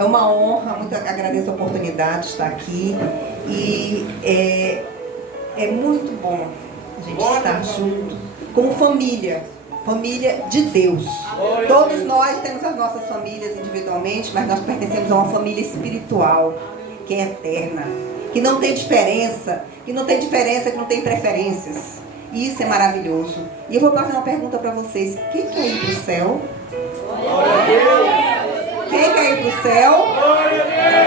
É uma honra, muito agradeço a oportunidade de estar aqui. E é muito bom a gente estar junto, como família de Deus. Todos nós temos as nossas famílias individualmente, mas nós pertencemos a uma família espiritual, que é eterna, que não tem diferença, que não tem preferências. E isso é maravilhoso. E eu vou fazer uma pergunta para vocês: quem quer ir para o céu? Quem quer ir para o céu?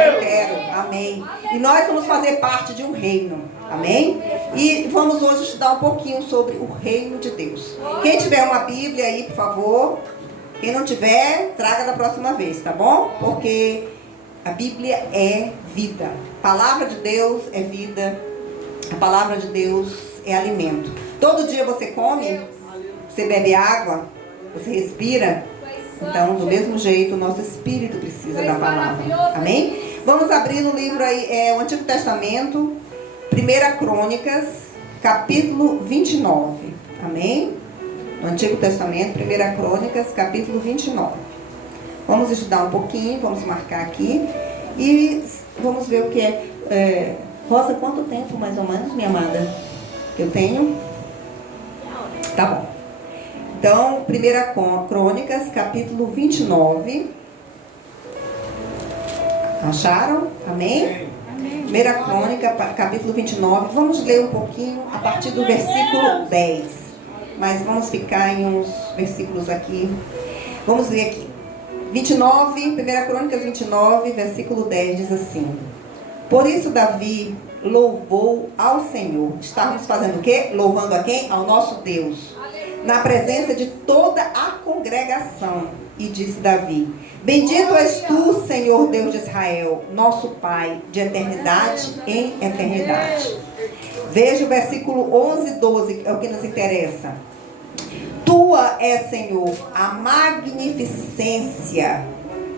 Eu quero, amém. E nós vamos fazer parte de um reino, amém? E vamos hoje estudar um pouquinho sobre o reino de Deus. Quem tiver uma Bíblia aí, por favor. Quem não tiver, traga da próxima vez, tá bom? Porque a Bíblia é vida. A palavra de Deus é vida. A palavra de Deus é alimento. Todo dia você come, você bebe água, você respira. Então, do mesmo jeito, o nosso espírito precisa da palavra. Amém? Vamos abrir no livro aí, o Antigo Testamento, 1 Crônicas, capítulo 29. Amém? No Antigo Testamento, 1 Crônicas, capítulo 29. Vamos estudar um pouquinho, vamos marcar aqui. E vamos ver o que é. Rosa, quanto tempo mais ou menos, minha amada, que eu tenho? Tá bom. Então, 1 Crônicas, capítulo 29. Acharam? Amém? Amém. 1 Crônica, capítulo 29. Vamos ler um pouquinho a partir do versículo 10. Mas vamos ficar em uns versículos aqui. Vamos ler aqui. 1 Crônicas 29, versículo 10 diz assim: Por isso Davi louvou ao Senhor. Estávamos fazendo o quê? Louvando a quem? Ao nosso Deus. Na presença de toda a congregação. E disse Davi: Bendito és tu, Senhor Deus de Israel, nosso Pai, de eternidade em eternidade. Veja o versículo 11 e 12, é o que nos interessa. Tua é, Senhor, a magnificência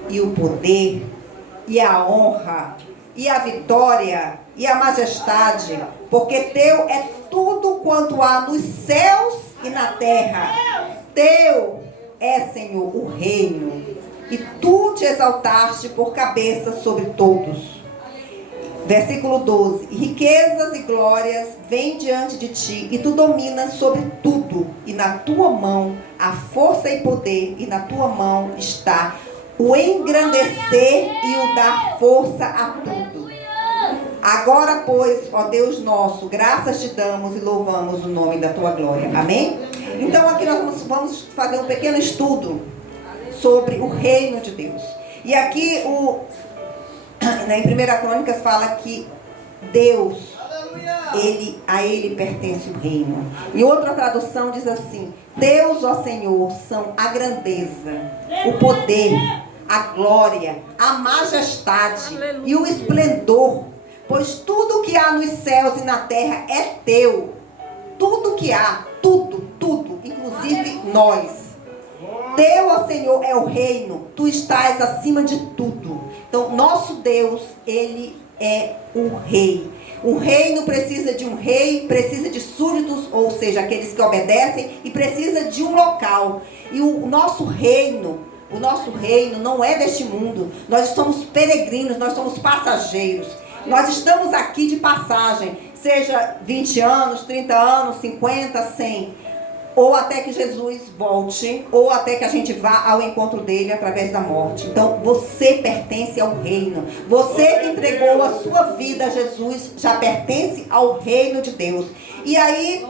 e o poder e a honra e a vitória e a majestade, porque teu é tudo quanto há nos céus e na terra. Teu é, Senhor, o reino, e tu te exaltaste por cabeça sobre todos. Versículo 12: Riquezas e glórias vêm diante de ti, e tu dominas sobre tudo, e na tua mão há força e poder, e na tua mão está o engrandecer e o dar força a tudo. Agora, pois, ó Deus nosso, graças te damos e louvamos o nome da tua glória. Amém? Então aqui nós vamos fazer um pequeno estudo sobre o reino de Deus. E aqui em 1 Crônicas fala que Deus, a ele pertence o reino. E outra tradução diz assim: Deus, ó Senhor, são a grandeza, o poder, a glória, a majestade e o esplendor. Pois tudo que há nos céus e na terra é teu. Tudo que há, tudo, inclusive nós. Teu, ó Senhor, é o reino. Tu estás acima de tudo. Então, nosso Deus, Ele é o rei. Um reino precisa de um rei, precisa de súditos, ou seja, aqueles que obedecem, e precisa de um local. E o nosso reino não é deste mundo. Nós somos peregrinos, nós somos passageiros. Nós estamos aqui de passagem, seja 20 anos, 30 anos, 50, 100, ou até que Jesus volte, ou até que a gente vá ao encontro dele através da morte. Então, você pertence ao reino. Você que entregou a sua vida a Jesus, já pertence ao reino de Deus. E aí,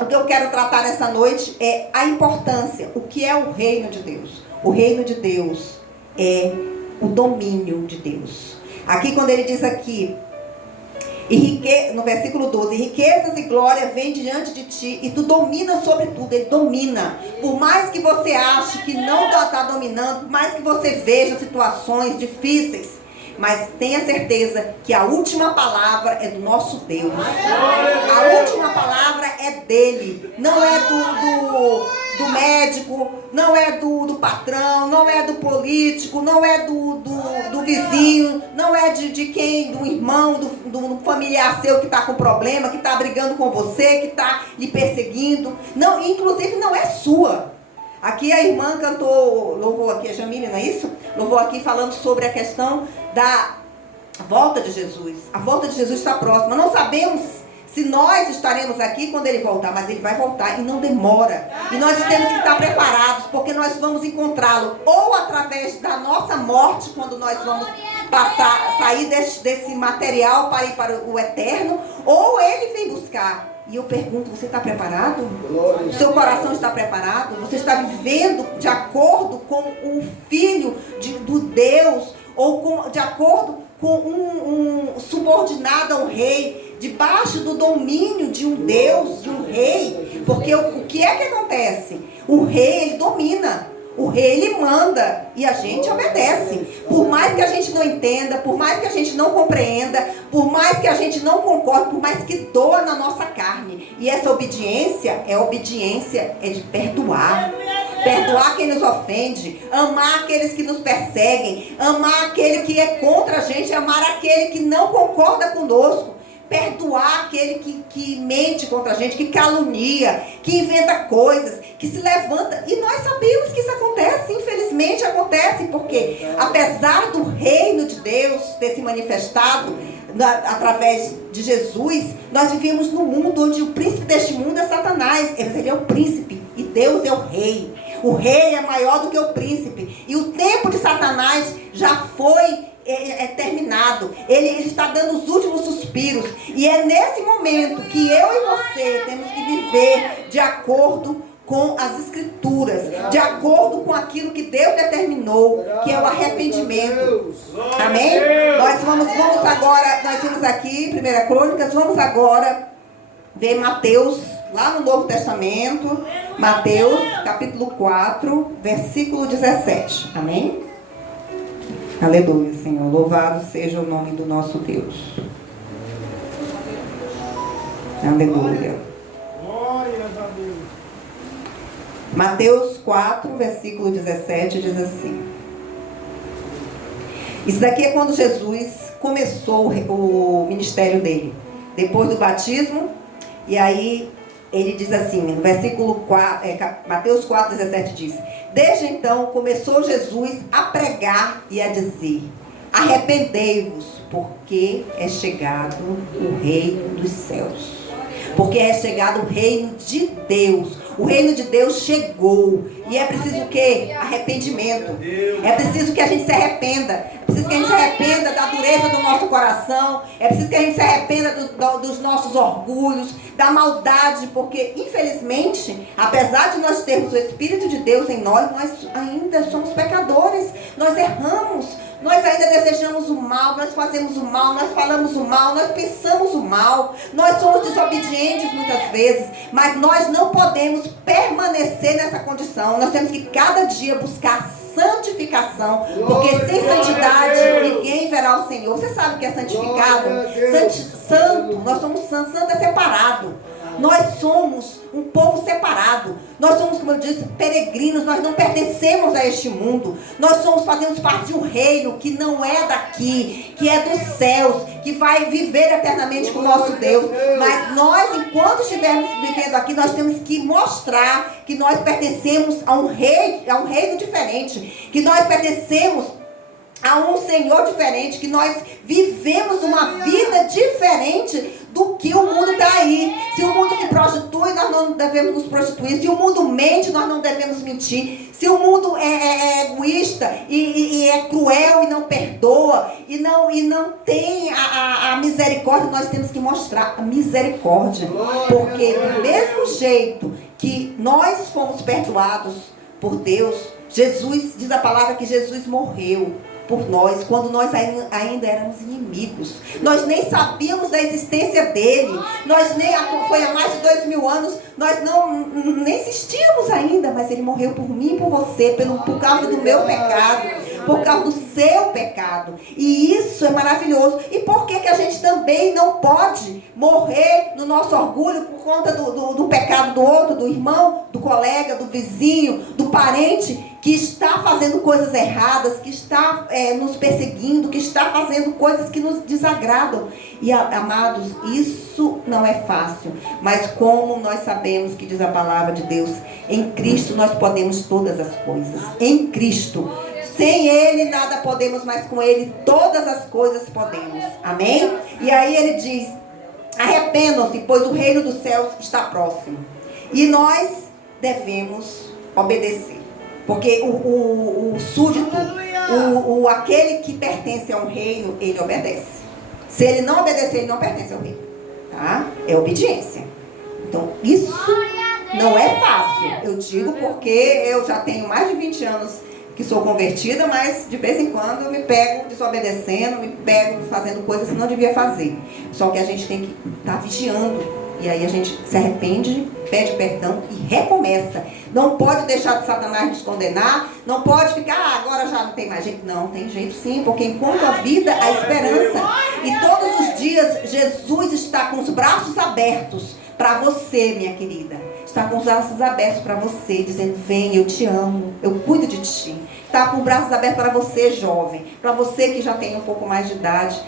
o que eu quero tratar nessa noite é a importância. O que é o reino de Deus? O reino de Deus é o domínio de Deus. Aqui quando ele diz aqui, no versículo 12, riquezas e glória vêm diante de ti e tu dominas sobre tudo. Ele domina. Por mais que você ache que não está dominando, por mais que você veja situações difíceis, mas tenha certeza que a última palavra é do nosso Deus. A última palavra é dele. Não é do médico, não é do patrão, não é do político, não é do vizinho, não é de quem, do irmão, do familiar seu que está com problema, que está brigando com você, que está lhe perseguindo. Não, inclusive não é sua. Aqui a irmã cantou, louvou aqui a Jamile, não é isso? louvor aqui falando sobre a questão da volta de Jesus. A volta de Jesus está próxima. Não sabemos se nós estaremos aqui quando ele voltar, mas ele vai voltar e não demora. E nós temos que estar preparados, porque nós vamos encontrá-lo ou através da nossa morte, quando nós vamos sair desse material para ir para o eterno, ou ele vem buscar. E eu pergunto, você está preparado? O seu coração está preparado? Você está vivendo de acordo com o Filho do Deus, ou de acordo com um subordinado ao rei, debaixo do domínio de um Deus, de um rei? Porque o que é que acontece? O rei, ele domina. O rei, ele manda e a gente obedece. Por mais que a gente não entenda, por mais que a gente não compreenda, por mais que a gente não concorde, por mais que doa na nossa carne. E essa obediência é de perdoar. Perdoar quem nos ofende, amar aqueles que nos perseguem, amar aquele que é contra a gente, amar aquele que não concorda conosco. Perdoar aquele que mente contra a gente, que calunia, que inventa coisas, que se levanta. E nós sabemos que isso acontece, infelizmente acontece, porque apesar do reino de Deus ter se manifestado através de Jesus, nós vivemos num mundo onde o príncipe deste mundo é Satanás. Ele é o príncipe e Deus é o rei. O rei é maior do que o príncipe. E o tempo de Satanás já foi terminado. Ele está dando os últimos suspiros. E é nesse momento que eu e você temos que viver de acordo com as escrituras, de acordo com aquilo que Deus determinou, que é o arrependimento. Amém? Nós vamos agora, nós vimos aqui 1 Crônicas, vamos agora ver Mateus, lá no Novo Testamento, Mateus capítulo 4, versículo 17. Amém? Aleluia, Senhor. Louvado seja o nome do nosso Deus. Aleluia. Glórias a Deus. Mateus 4, versículo 17 diz assim. Isso daqui é quando Jesus começou o ministério dele. Depois do batismo. E aí ele diz assim, no versículo 4, Mateus 4, 17 diz: Desde então começou Jesus a pregar e a dizer: Arrependei-vos, porque é chegado o reino dos céus. Porque é chegado o reino de Deus. O reino de Deus chegou. E é preciso o quê? Arrependimento. É preciso que a gente se arrependa. É preciso que a gente se arrependa da dureza do nosso coração. É preciso que a gente se arrependa dos nossos orgulhos, da maldade. Porque, infelizmente, apesar de nós termos o Espírito de Deus em nós ainda somos pecadores. Nós erramos. Nós ainda desejamos o mal, nós fazemos o mal, nós falamos o mal, nós pensamos o mal. Nós somos desobedientes muitas vezes, mas nós não podemos permanecer nessa condição. Nós temos que cada dia buscar santificação, porque sem santidade ninguém verá o Senhor. Você sabe o que é santificado? Santo, nós somos santos, santo é separado. Nós somos um povo separado. Nós somos, como eu disse, peregrinos. Nós não pertencemos a este mundo. Nós fazemos parte de um reino que não é daqui, que é dos céus, que vai viver eternamente com o nosso Deus. Mas nós, enquanto estivermos vivendo aqui, nós temos que mostrar que nós pertencemos a um reino diferente, que nós pertencemos a um Senhor diferente, que nós vivemos uma vida diferente do que o mundo está aí. Se o mundo se prostitui, nós não devemos nos prostituir. Se o mundo mente, nós não devemos mentir. Se o mundo é egoísta e é cruel e não perdoa e não tem a misericórdia, nós temos que mostrar a misericórdia. Porque do mesmo jeito que nós fomos perdoados por Deus, Jesus, diz a palavra que Jesus morreu por nós, quando nós ainda éramos inimigos. Nós nem sabíamos da existência dele. Foi há mais de 2000 anos, nós nem existíamos ainda, mas ele morreu por mim e por você, por causa do meu pecado, por causa do seu pecado. E isso é maravilhoso. E por que a gente também não pode morrer no nosso orgulho por conta do pecado do outro, do irmão, do colega, do vizinho, do parente, que está fazendo coisas erradas, que está nos perseguindo, que está fazendo coisas que nos desagradam. E, amados, isso não é fácil. Mas como nós sabemos que diz a palavra de Deus, em Cristo nós podemos todas as coisas. Em Cristo. Sem Ele nada podemos, mas com Ele todas as coisas podemos. Amém? E aí ele diz: arrependam-se, pois o reino dos céus está próximo. E nós devemos obedecer. Porque o súdito, aquele que pertence a um reino, ele obedece. Se ele não obedecer, ele não pertence ao reino. Tá? É obediência. Então, isso não é fácil. Eu digo porque eu já tenho mais de 20 anos que sou convertida, mas de vez em quando eu me pego desobedecendo, me pego fazendo coisas que não devia fazer. Só que a gente tem que estar vigiando. E aí a gente se arrepende, pede perdão e recomeça. Não pode deixar de Satanás nos condenar. Não pode ficar, agora já não tem mais jeito. Não, tem jeito sim, porque enquanto a vida, a esperança. E todos os dias Jesus está com os braços abertos para você, minha querida. Está com os braços abertos para você, dizendo: vem, eu te amo, eu cuido de ti. Está com os braços abertos para você, jovem, para você que já tem um pouco mais de idade,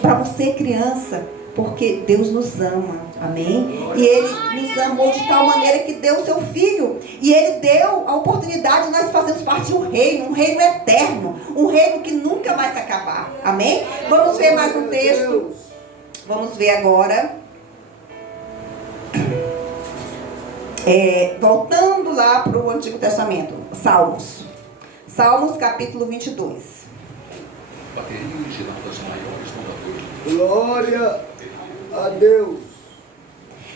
para você, criança, porque Deus nos ama, amém? E Ele nos amou de tal maneira que deu o seu Filho. E Ele deu a oportunidade de nós fazermos parte de um reino eterno, um reino que nunca vai se acabar, amém? Vamos ver mais um texto. Vamos ver agora. Voltando lá para o Antigo Testamento, Salmos capítulo 22. Glória a Deus.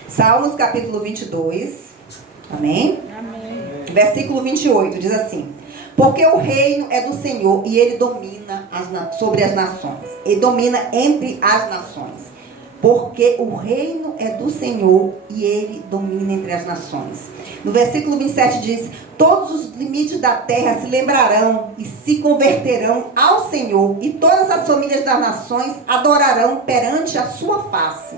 Salmos capítulo 22, amém? Amém. Versículo 28 diz assim: porque o reino é do Senhor e Ele domina sobre as nações. Ele domina entre as nações. Porque o reino é do Senhor e Ele domina entre as nações. No versículo 27 diz: todos os limites da terra se lembrarão e se converterão ao Senhor, e todas as famílias das nações adorarão perante a sua face.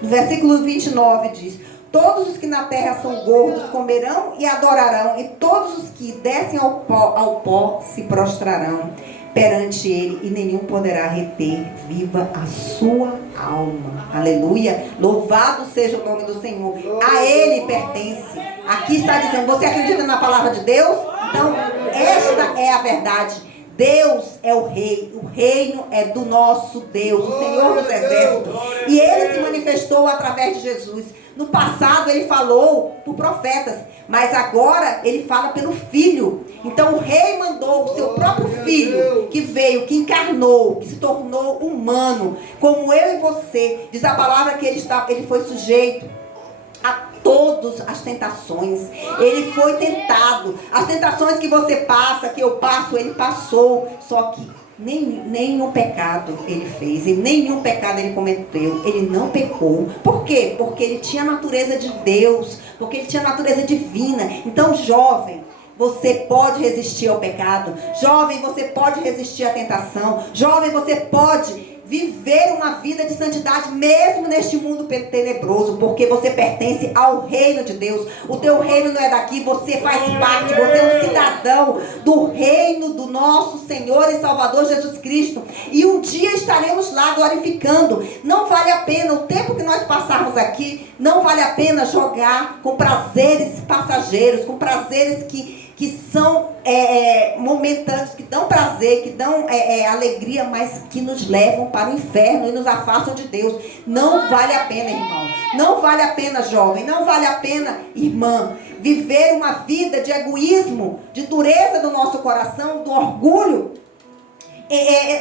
No versículo 29 diz: todos os que na terra são gordos comerão e adorarão, e todos os que descem ao pó se prostrarão perante Ele, e nenhum poderá reter viva a sua alma. Aleluia. Louvado seja o nome do Senhor. A Ele pertence. Aqui está dizendo: você acredita na palavra de Deus? Então, esta é a verdade. Deus é o rei, o reino é do nosso Deus, o Senhor dos exércitos. E Ele se manifestou através de Jesus. No passado Ele falou por profetas, mas agora Ele fala pelo Filho. Então o rei mandou o seu próprio Filho, que veio, que encarnou, que se tornou humano, como eu e você. Diz a palavra que ele foi sujeito a todas as tentações. Ele foi tentado. As tentações que você passa, que eu passo, Ele passou. Só que nenhum pecado Ele fez, e nenhum pecado Ele cometeu. Ele não pecou. Por quê? Porque Ele tinha a natureza de Deus, porque Ele tinha a natureza divina. Então, jovem, você pode resistir ao pecado. Jovem, você pode resistir à tentação. Jovem, você pode viver uma vida de santidade mesmo neste mundo tenebroso, porque você pertence ao reino de Deus. O teu reino não é daqui, você faz parte, você é um cidadão do reino do nosso Senhor e Salvador Jesus Cristo. E um dia estaremos lá glorificando. Não vale a pena, o tempo que nós passarmos aqui, não vale a pena jogar com prazeres passageiros, com prazeres que são momentâneos, que dão prazer, que dão alegria, mas que nos levam para o inferno e nos afastam de Deus. Não vale a pena, irmão. Não vale a pena, jovem. Não vale a pena, irmã, viver uma vida de egoísmo, de dureza do nosso coração, do orgulho,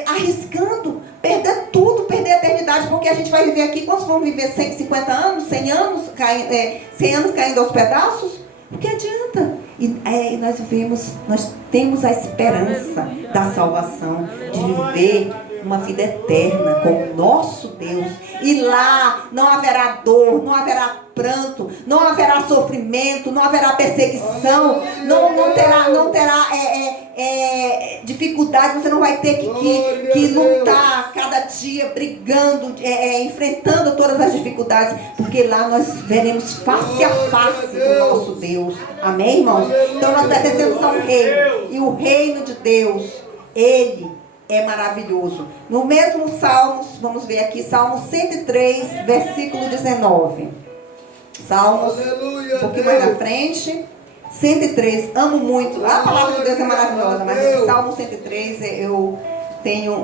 arriscando perder tudo, perder a eternidade, porque a gente vai viver aqui. Quantos vão viver 150 anos, 100 anos, 100 anos caindo aos pedaços? O que adianta? E nós temos a esperança da salvação, de viver uma vida eterna com o nosso Deus. E lá não haverá dor, não haverá pranto, não haverá sofrimento, não haverá perseguição, não terá dificuldade. Você não vai ter que lutar cada dia, brigando, enfrentando todas as dificuldades, porque lá nós veremos face a face do nosso Deus. Amém, irmãos? Então nós pertencemos a um reino, e o reino de Deus, Ele é maravilhoso. No mesmo Salmos, vamos ver aqui, Salmo 103, versículo 19. Salmos, um pouquinho mais na frente. 103, amo muito. A palavra de Deus é maravilhosa, mas esse Salmo 103 eu tenho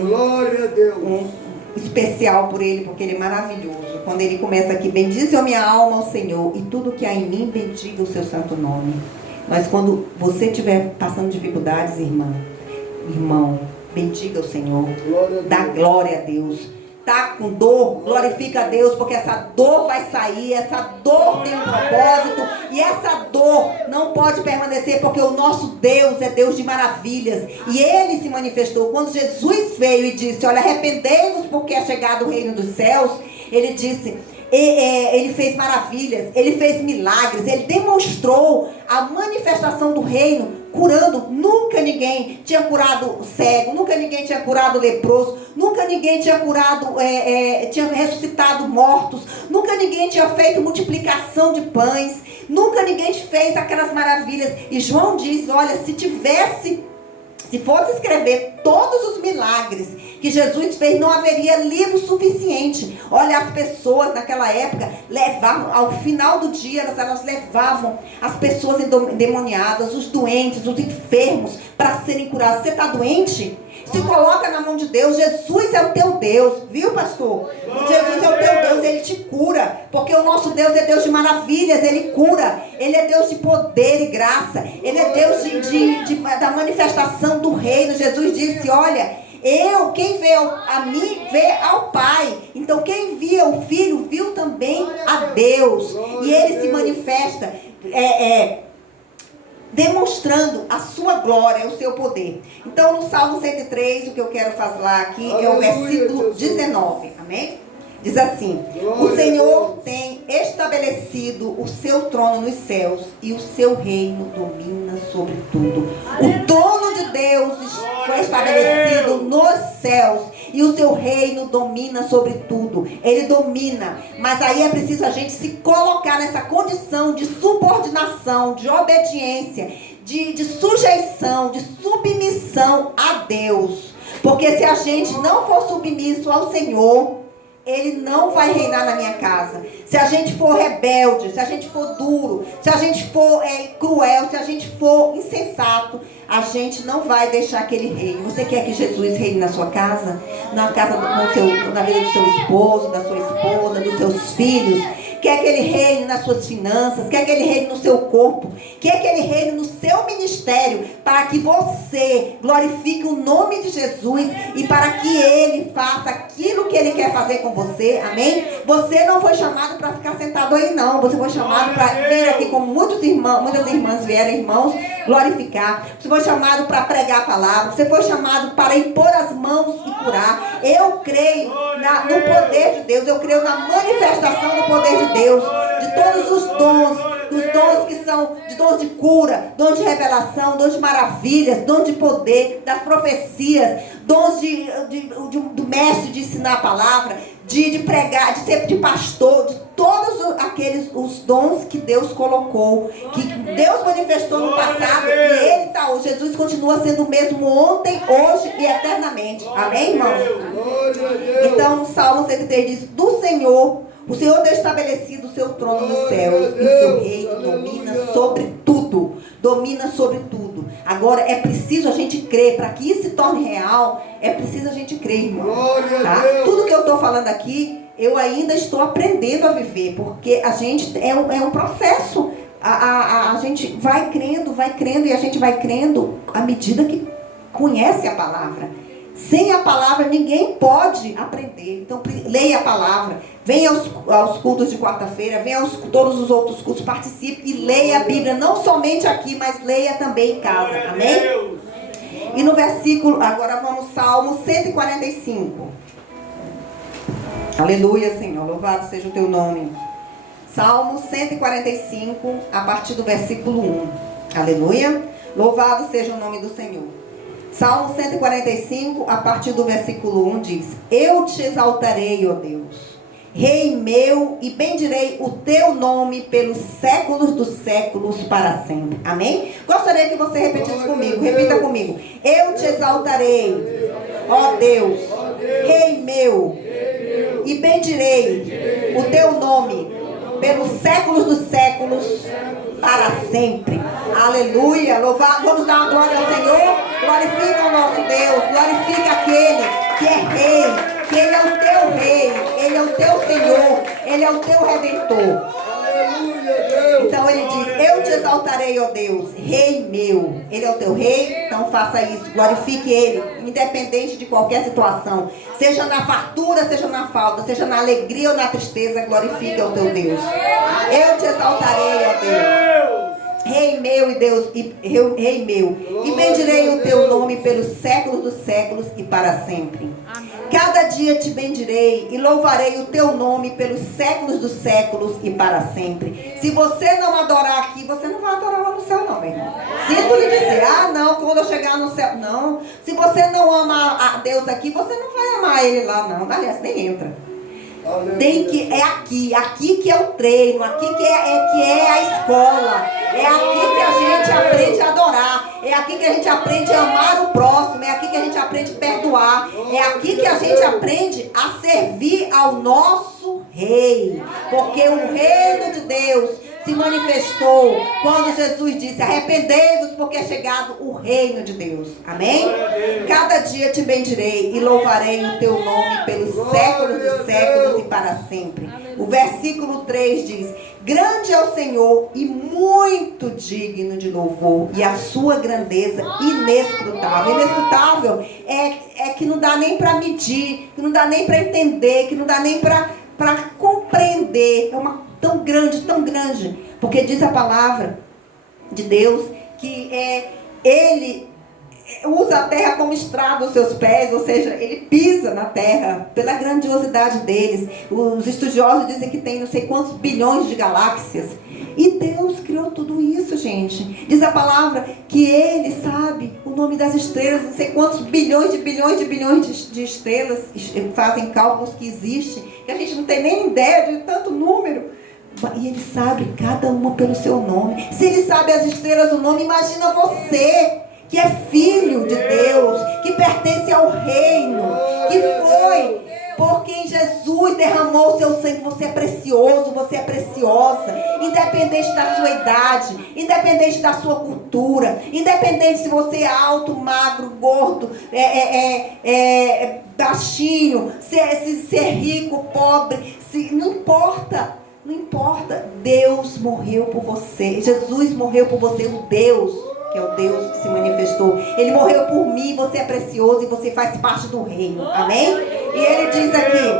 Glória a Deus. um especial por ele, porque ele é maravilhoso. Quando ele começa aqui, bendize a minha alma ao Senhor, e tudo que há em mim, bendiga o seu santo nome. Mas quando você estiver passando dificuldades, irmão, bendiga o Senhor, dá glória a Deus. Tá com dor, glorifica a Deus, porque essa dor vai sair, essa dor tem um propósito, e essa dor não pode permanecer, porque o nosso Deus é Deus de maravilhas, e Ele se manifestou. Quando Jesus veio e disse, olha, arrependei-vos porque é chegado o reino dos céus, Ele disse, ele fez maravilhas, Ele fez milagres, Ele demonstrou a manifestação do reino, curando. Nunca ninguém tinha curado cego, nunca ninguém tinha curado leproso, nunca ninguém tinha curado, tinha ressuscitado mortos, nunca ninguém tinha feito multiplicação de pães, nunca ninguém fez aquelas maravilhas. E João diz, olha, se fosse escrever todos os milagres que Jesus fez, não haveria livro suficiente. Olha, as pessoas naquela época levavam, ao final do dia, elas levavam as pessoas endemoniadas, os doentes, os enfermos, para serem curados. Você está doente? Se coloca na mão de Deus. Jesus é o teu Deus, viu, pastor? Jesus é o teu Deus, Ele te cura, porque o nosso Deus é Deus de maravilhas, Ele cura, Ele é Deus de poder e graça, Ele é Deus da manifestação do reino. Jesus disse, olha, quem vê a mim, vê ao Pai. Então quem via o Filho, viu também a Deus, e Ele se manifesta, demonstrando a sua glória, o seu poder. Então no Salmo 103, o que eu quero falar aqui é o versículo 19, amém? Diz assim, o Senhor tem estabelecido o seu trono nos céus, e o seu reino domina sobre tudo. O trono de Deus foi estabelecido nos céus, e o seu reino domina sobre tudo. Ele domina, mas aí é preciso a gente se colocar nessa condição de subordinação, de obediência, de sujeição, de submissão a Deus. Porque se a gente não for submisso ao Senhor, Ele não vai reinar na minha casa. Se a gente for rebelde, se a gente for duro, se a gente for cruel, se a gente for insensato, a gente não vai deixar que Ele reine. Você quer que Jesus reine na sua casa? Na vida do seu esposo, da sua esposa, dos seus filhos? Quer que Ele reine nas suas finanças? Quer que Ele reine no seu corpo? Quer que Ele reine no seu ministério? Para que você glorifique o nome de Jesus e para que Ele faça aquilo que Ele quer fazer com você. Amém? Você não foi chamado para ficar sentado aí, não. Você foi chamado para vir aqui, como muitas irmãs vieram, irmãos, glorificar. Você foi chamado para pregar a palavra. Você foi chamado para impor as mãos e curar. Eu creio no poder de Deus. Eu creio na manifestação do poder de Deus, de todos os dons que são de dons de cura, dons de revelação, dons de maravilhas, dons de poder, das profecias, dons do mestre de ensinar a palavra, de pregar, de ser de pastor, de todos os dons que Deus colocou, que Deus manifestou no passado, e Ele está hoje. Jesus continua sendo o mesmo ontem, hoje e eternamente. Amém, irmãos? Então, o Salmo 103 diz, do Senhor, o Senhor tem estabelecido o seu trono nos céus, e o seu reino domina sobre tudo. Domina sobre tudo. Agora é preciso a gente crer. Para que isso se torne real, é preciso a gente crer, irmão. Tá? Tudo que eu estou falando aqui, eu ainda estou aprendendo a viver, porque a gente é um processo. A gente vai crendo, e a gente vai crendo à medida que conhece a palavra. Sem a palavra ninguém pode aprender. Então leia a palavra, venha aos cultos de quarta-feira, venha aos todos os outros cultos, participe e leia a Bíblia, não somente aqui, mas leia também em casa, amém? E no versículo, agora vamos Salmo 145. Aleluia, Senhor, louvado seja o teu nome. Salmo 145, a partir do versículo 1. Aleluia, louvado seja o nome do Senhor. Salmo 145, a partir do versículo 1 diz: eu te exaltarei, ó Deus, Rei meu, e bendirei o teu nome pelos séculos dos séculos para sempre. Amém? Gostaria que você repetisse comigo. Repita comigo. Eu te exaltarei, ó Deus, Rei meu, e bendirei o teu nome pelos séculos dos séculos, para sempre. Aleluia. Louvado, vamos dar uma glória ao Senhor. Glorifica o nosso Deus. Glorifica aquele que é rei. Que Ele é o teu rei. Ele é o teu Senhor. Ele é o teu redentor. Então ele diz: eu te exaltarei, ó Deus, rei meu. Ele é o teu rei, então faça isso. Glorifique Ele, independente de qualquer situação. Seja na fartura, seja na falta, seja na alegria ou na tristeza, glorifique ao teu Deus. Eu te exaltarei, ó Deus, Rei meu e Deus, Rei meu, e bendirei o teu nome pelos séculos dos séculos e para sempre. Cada dia te bendirei e louvarei o teu nome pelos séculos dos séculos e para sempre. Se você não adorar aqui, você não vai adorar lá no céu não, meu irmão. Sinto lhe dizer: ah não, quando eu chegar no céu, não. Se você não ama a Deus aqui, você não vai amar Ele lá não. Aliás, nem entra. Tem que, é aqui que é o treino, aqui que é a escola, é aqui que a gente aprende a adorar, é aqui que a gente aprende a amar o próximo, é aqui que a gente aprende a perdoar, é aqui que a gente aprende a servir ao nosso rei, porque o reino de Deus se manifestou quando Jesus disse: arrependei-vos, porque é chegado o reino de Deus. Amém? Cada dia te bendirei e louvarei o teu nome pelos séculos dos séculos e para sempre. O versículo 3 diz: grande é o Senhor e muito digno de louvor, e a sua grandeza inescrutável. Inescrutável é que não dá nem para medir, que não dá nem para entender, que não dá nem para compreender. É uma tão grande, porque diz a palavra de Deus que Ele usa a terra como estrada os seus pés, ou seja, Ele pisa na terra pela grandiosidade deles. Os estudiosos dizem que tem não sei quantos bilhões de galáxias, e Deus criou tudo isso, gente. Diz a palavra que Ele sabe o nome das estrelas, não sei quantos bilhões de estrelas, fazem cálculos que existem, que a gente não tem nem ideia de tanto número. E Ele sabe cada uma pelo seu nome. Se Ele sabe as estrelas o nome, imagina você, que é filho de Deus, que pertence ao reino, que foi por quem Jesus derramou o seu sangue. Você é precioso, você é preciosa, independente da sua idade, independente da sua cultura, independente se você é alto, magro, gordo, baixinho, se é rico, pobre, não importa. Não importa, Deus morreu por você. Jesus morreu por você, o Deus, que é o Deus que se manifestou. Ele morreu por mim, você é precioso e você faz parte do reino. Amém? E ele diz aqui,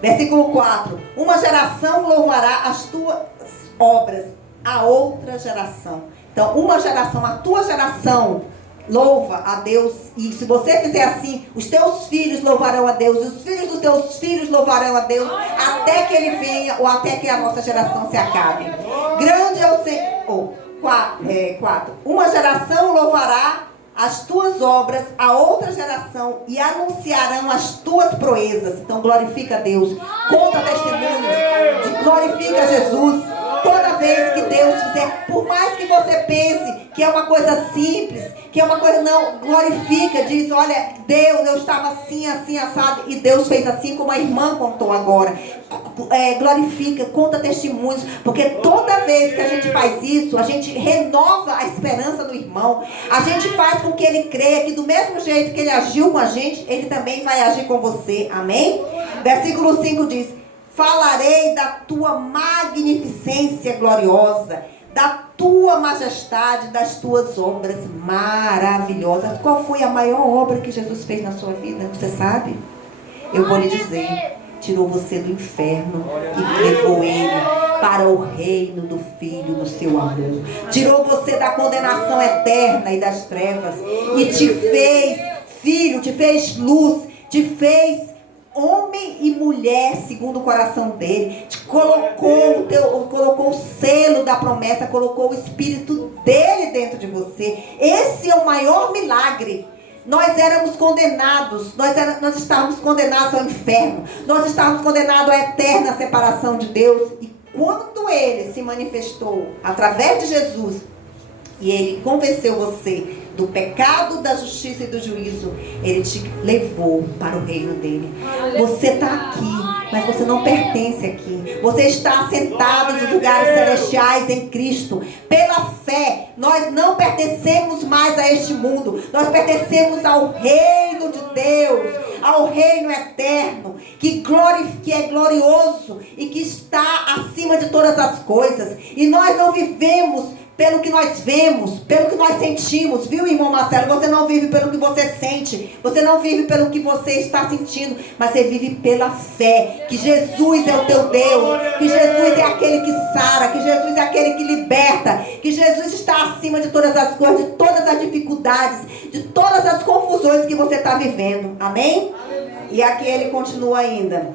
versículo 4: uma geração louvará as tuas obras, a outra geração. Então, uma geração, a tua geração louva a Deus, e se você fizer assim, os teus filhos louvarão a Deus, os filhos dos teus filhos louvarão a Deus, até que Ele venha, ou até que a nossa geração se acabe. Grande é o Senhor. 4. Uma geração louvará as tuas obras, a outra geração, e anunciarão as tuas proezas. Então glorifica a Deus, conta testemunhos, glorifica Jesus. Toda vez que Deus fizer, por mais que você pense que é uma coisa simples, que é uma coisa, não, glorifica, diz: olha, Deus, eu estava assim, assado, e Deus fez assim, como a irmã contou agora. Glorifica, conta testemunhos, porque toda vez que a gente faz isso, a gente renova a esperança do irmão, a gente faz com que ele creia que do mesmo jeito que ele agiu com a gente, ele também vai agir com você. Amém? Versículo 5 diz: falarei da tua magnificência gloriosa, da tua majestade, das tuas obras maravilhosas. Qual foi a maior obra que Jesus fez na sua vida? Você sabe? Eu vou lhe dizer: tirou você do inferno e levou ele para o reino do Filho do seu amor. Tirou você da condenação eterna e das trevas e te fez filho, te fez luz, te fez homem e mulher segundo o coração dele, te colocou o selo da promessa, colocou o Espírito dele dentro de você. Esse é o maior milagre. Nós éramos condenados, nós estávamos condenados ao inferno, nós estávamos condenados à eterna separação de Deus, e quando Ele se manifestou através de Jesus, e Ele convenceu você do pecado, da justiça e do juízo, Ele te levou para o reino dele. Você está aqui mas você não pertence aqui. Você está assentado nos lugares celestiais em Cristo. Pela fé, nós não pertencemos mais a este mundo. Nós pertencemos ao reino de Deus, ao reino eterno, que é glorioso e que está acima de todas as coisas. E nós não vivemos pelo que nós vemos, pelo que nós sentimos, viu, irmão Marcelo? Você não vive pelo que você sente, você não vive pelo que você está sentindo, mas você vive pela fé, que Jesus é o teu Deus, que Jesus é aquele que sara, que Jesus é aquele que liberta, que Jesus está acima de todas as coisas, de todas as dificuldades, de todas as confusões que você está vivendo, amém? E aqui ele continua ainda,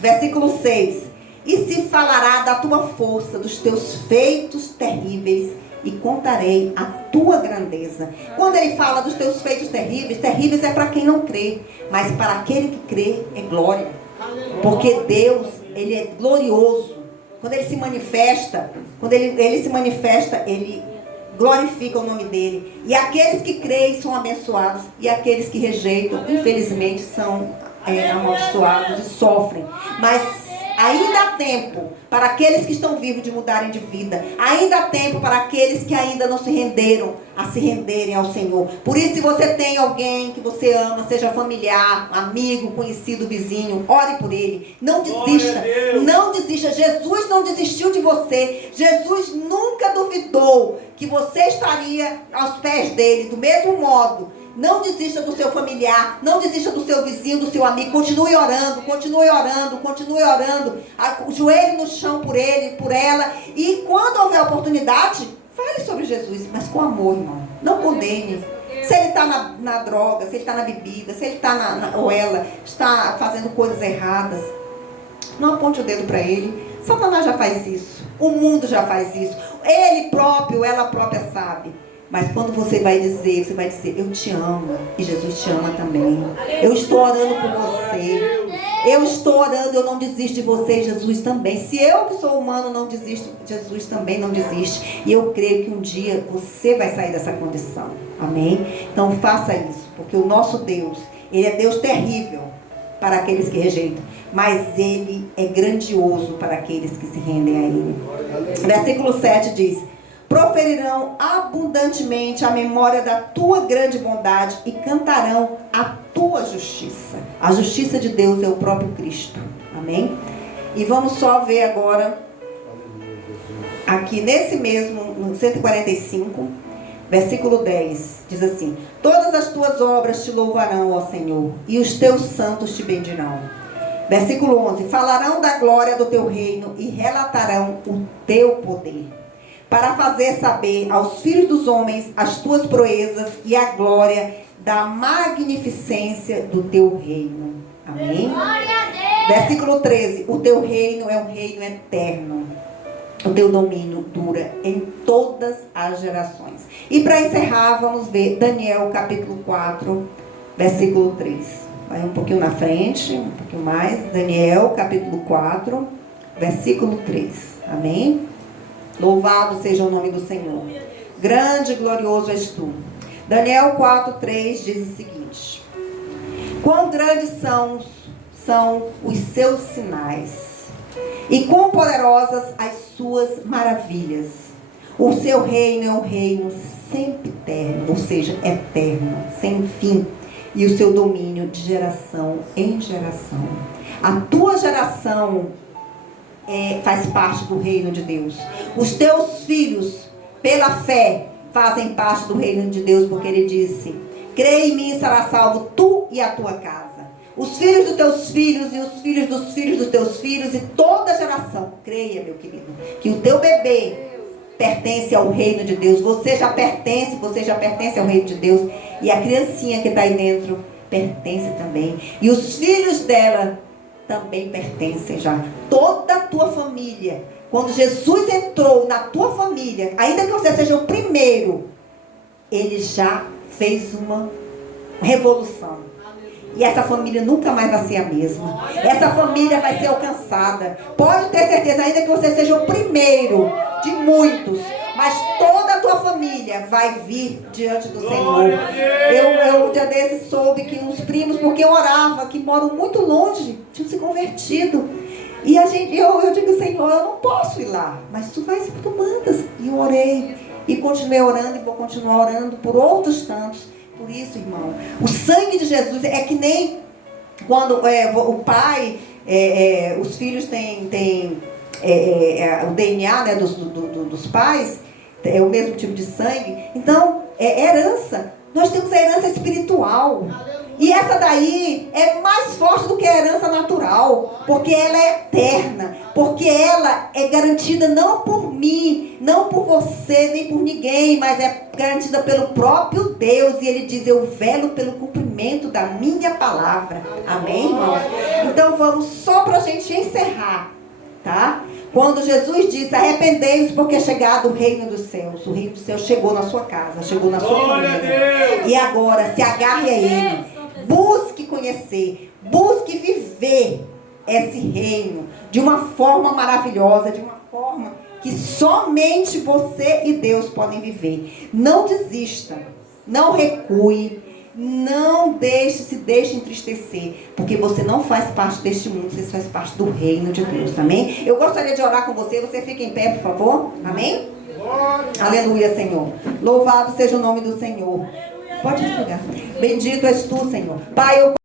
versículo 6. E se falará da tua força, dos teus feitos terríveis, e contarei a tua grandeza. Quando ele fala dos teus feitos terríveis, terríveis é para quem não crê, mas para aquele que crê é glória. Porque Deus, ele é glorioso. Quando ele se manifesta, ele glorifica o nome dele. E aqueles que creem são abençoados, e aqueles que rejeitam, infelizmente, são amaldiçoados e sofrem. Mas ainda há tempo para aqueles que estão vivos de mudarem de vida. Ainda há tempo para aqueles que ainda não se renderam a se renderem ao Senhor. Por isso, se você tem alguém que você ama, seja familiar, amigo, conhecido, vizinho, ore por ele. Não desista. Não desista. Jesus não desistiu de você. Jesus nunca duvidou que você estaria aos pés dele do mesmo modo. Não desista do seu familiar, não desista do seu vizinho, do seu amigo. Continue orando, continue orando, continue orando. O joelho no chão por ele, por ela. E quando houver oportunidade, fale sobre Jesus, mas com amor, irmão. Não condene. Se ele está na droga, se ele está na bebida, se ele está ou ela está fazendo coisas erradas, não aponte o dedo para ele. Satanás já faz isso. O mundo já faz isso. Ele próprio, ela própria sabe. Mas quando você vai dizer, eu te amo. E Jesus te ama também. Eu estou orando por você. Eu estou orando, eu não desisto de você, Jesus também. Se eu que sou humano não desisto, Jesus também não desiste. E eu creio que um dia você vai sair dessa condição. Amém? Então faça isso. Porque o nosso Deus, ele é Deus terrível para aqueles que rejeitam. Mas ele é grandioso para aqueles que se rendem a ele. Versículo 7 diz: proferirão abundantemente a memória da tua grande bondade e cantarão a tua justiça. A justiça de Deus é o próprio Cristo. Amém? E vamos só ver agora, aqui nesse mesmo, no 145, versículo 10, diz assim: todas as tuas obras te louvarão, ó Senhor, e os teus santos te bendirão. Versículo 11, falarão da glória do teu reino e relatarão o teu poder, para fazer saber aos filhos dos homens as tuas proezas e a glória da magnificência do teu reino. Amém? Versículo 13. O teu reino é um reino eterno. O teu domínio dura em todas as gerações. E para encerrar, vamos ver Daniel capítulo 4, versículo 3. Vai um pouquinho na frente, um pouquinho mais. Daniel capítulo 4, versículo 3. Amém? Louvado seja o nome do Senhor. Grande e glorioso és tu. Daniel 4:3 diz o seguinte: quão grandes são os seus sinais, e quão poderosas as suas maravilhas. O seu reino é um reino sempre eterno, ou seja, eterno, sem fim, e o seu domínio de geração em geração. A tua geração faz parte do reino de Deus. Os teus filhos, pela fé, fazem parte do reino de Deus, porque ele disse: crê em mim e será salvo tu e a tua casa. Os filhos dos teus filhos e os filhos dos filhos dos teus filhos e toda a geração. Creia, meu querido, que o teu bebê pertence ao reino de Deus. Você já pertence ao reino de Deus. E a criancinha que está aí dentro pertence também. E os filhos dela também pertencem já. Toda a tua família. Quando Jesus entrou na tua família, ainda que você seja o primeiro, ele já fez uma revolução. E essa família nunca mais vai ser a mesma. Essa família vai ser alcançada. Pode ter certeza, ainda que você seja o primeiro de muitos, mas toda a tua sua família vai vir diante do Senhor. Eu um dia desses soube que uns primos, porque eu orava, que moram muito longe, tinham se convertido. E eu digo, Senhor, eu não posso ir lá, mas tu vais, tu mandas. E eu orei, e continuei orando, e vou continuar orando por outros tantos. Por isso, irmão, o sangue de Jesus é que nem quando o pai, os filhos têm o DNA, né, dos pais, é o mesmo tipo de sangue. Então, é herança. Nós temos a herança espiritual. E essa daí é mais forte do que a herança natural, porque ela é eterna, porque ela é garantida não por mim, não por você, nem por ninguém, mas é garantida pelo próprio Deus. E Ele diz, eu velo pelo cumprimento da minha palavra. Amém, irmãos? Então vamos só para a gente encerrar, tá? Quando Jesus disse, arrependei-vos porque é chegado o reino dos céus. O reino dos céus chegou na sua casa, chegou na sua família. E agora, se agarre a Ele. Busque conhecer, busque viver esse reino de uma forma maravilhosa, de uma forma que somente você e Deus podem viver. Não desista, não recue, não se deixe entristecer, porque você não faz parte deste mundo, você faz parte do reino de Deus, amém? Eu gostaria de orar com você fica em pé, por favor, amém? Aleluia, Senhor. Louvado seja o nome do Senhor. Pode desligar. Bendito és tu, Senhor. Pai, eu